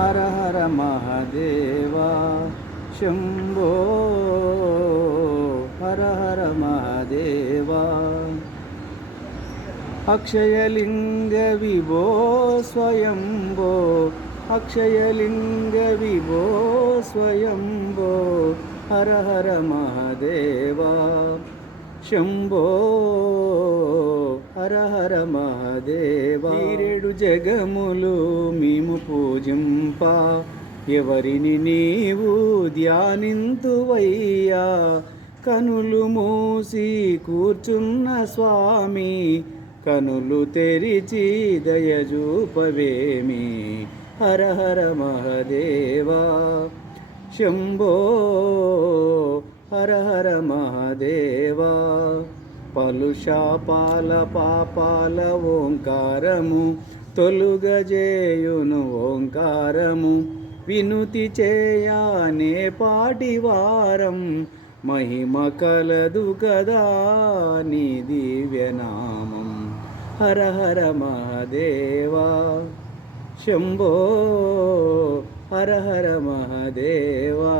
హర హర మహదేవా శంభో హర హర మహదేవా అక్షయలింగ విభో స్వయంభో అక్షయలింగ విభో స్వయంభో హర హర మహదేవా శంభో హర హర మహదేవా ఈరేడు జగములు మేము పూజింప ఎవరిని నీవు ధ్యానింతువయ్యా కనులు మూసి కూర్చున్న స్వామి కనులు తెరిచి దయజూపవేమి హర హర మహదేవా శంభో హర హర మహదేవా పలుషాపాల పాపాల ఓంకారము తొలుగజేయును ఓంకారము వినుతి చేయనే పాటివారం మహిమ కలదు కదా నీ దివ్యనామం హర హర మహదేవా శంభో హర హర మహదేవా